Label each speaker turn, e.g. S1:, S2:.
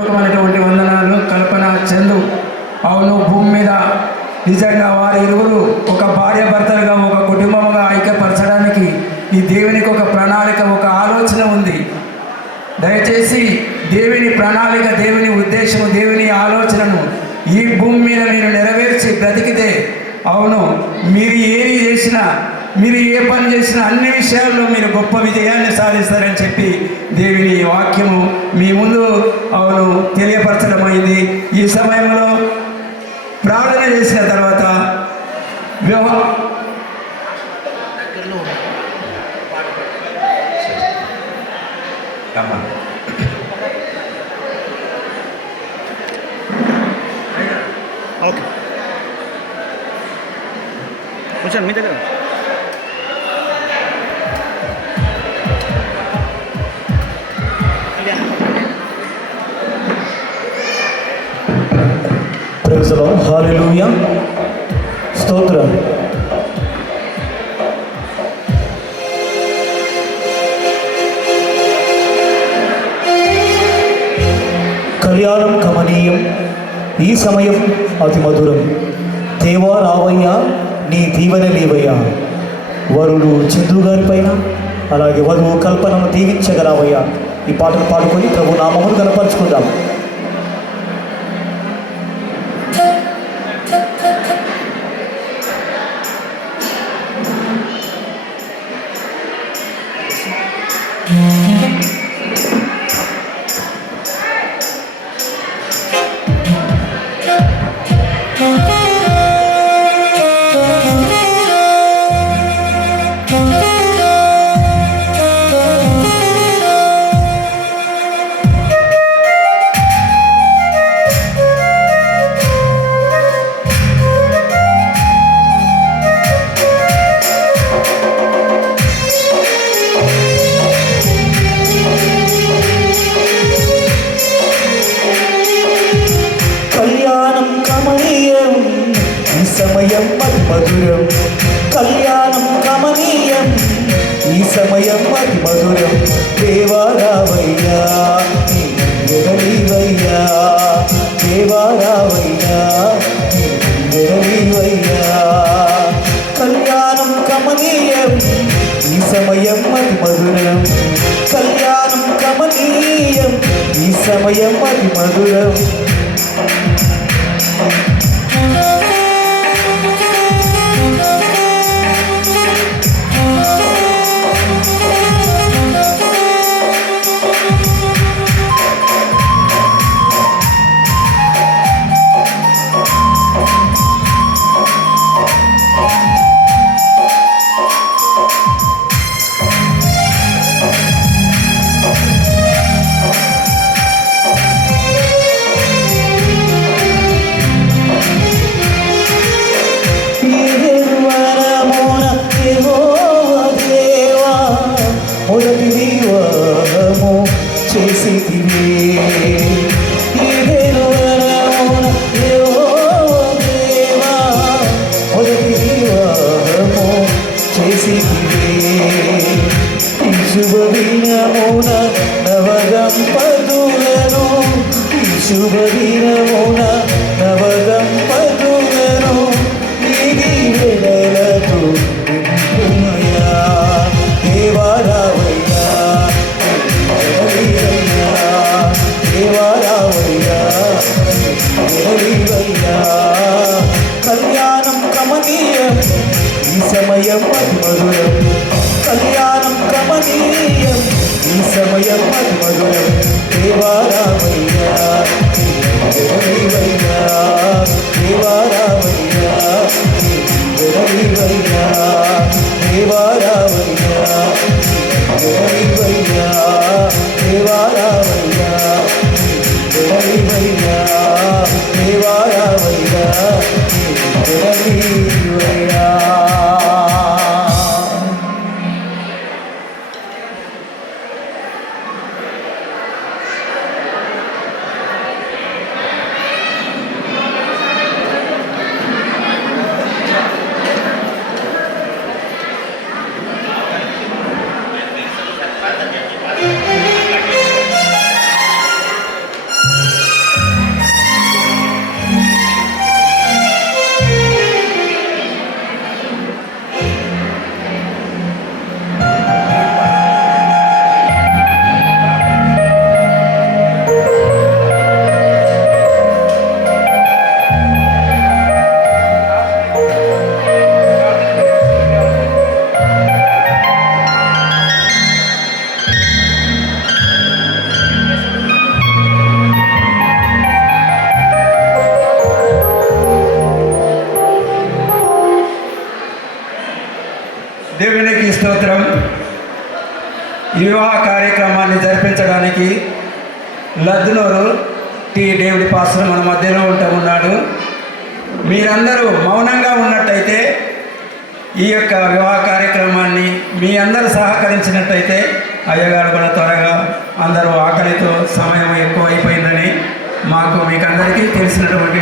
S1: పూర్వకమైనటువంటి వందనాలు కల్పన చందు. అవును భూమి మీద నిజంగా వారి ఇరువురు ఒక భార్య భర్తలుగా ఒక కుటుంబంగా ఐక్యపరచడానికి ఈ దేవునికి ఒక ప్రణాళిక ఒక ఆలోచన ఉంది. దయచేసి దేవుని ప్రణాళిక దేవుని ఉద్దేశము దేవుని ఆలోచనను ఈ భూమి మీద మీరు నెరవేర్చి బ్రతికితే అవును మీరు ఏది చేసినా మీరు ఏ పని చేసినా అన్ని విషయాల్లో మీరు గొప్ప విజయాన్ని సాధిస్తారని చెప్పి దేవుని వాక్యము మీ ముందు అవును తెలియపరచడం అయింది ఈ సమయంలో ప్రార్థన చేసిన తర్వాత.
S2: ఓకే. కూర్చోండి మీ దగ్గర.
S3: ప్రేసలో హాలెలూయా స్తోత్రం. కళ్యాణం కమనీయం. ఈ సమయం అతి మధురం. దేవా రావయ్యా నీ దీవెన లేవయ్యా. వరుడు చంద్రు గారి పైన అలాగే వధువు కల్పనను దీవించగలవయ్యా. ఈ పాటలు పాడుకొని ప్రభు నామమును కనపరుచుకుందాం సమయం అతి మధురం కళ్యాణం కమనీయం ఈ సమయం అతి మధురం దేవారావయ్యా వెరవయ్యా దేవారావయ్యా వెరవయ్యా కళ్యాణం కమనీయం ఈ సమయం అతి మధురం కళ్యాణం కమనీయం ఈ సమయం అతి మధురం నవదంపతులను ఈ శుభదినమున నవదంపతులను ఇది వెడలతో దేవారావయ్యా దేవారావయ్యా కళ్యాణం కమనీయం ఈ సమయం మధురం కళ్యాణం కమనీయం ఈ సమయం మధురం దేవారామయ్యా దేవయ్యా దేవారామయ్యా దేవయ్యా దేవారామయ్యా దేవయ్యా దేవారామయ్యా వివాహ కార్యక్రమాన్ని
S1: జరిపించడానికి లద్నూరు టి. డేవిడ్ పాస్టర్ మన మధ్యలో ఉంటూ ఉన్నాడు. మీరందరూ మౌనంగా ఉన్నట్టయితే ఈ యొక్క వివాహ కార్యక్రమాన్ని మీ అందరూ సహకరించినట్టయితే అయ్యగారు కూడా త్వరగా అందరూ ఆకలితో సమయం ఎక్కువైపోయిందని మాకు మీకు అందరికీ తెలిసినటువంటి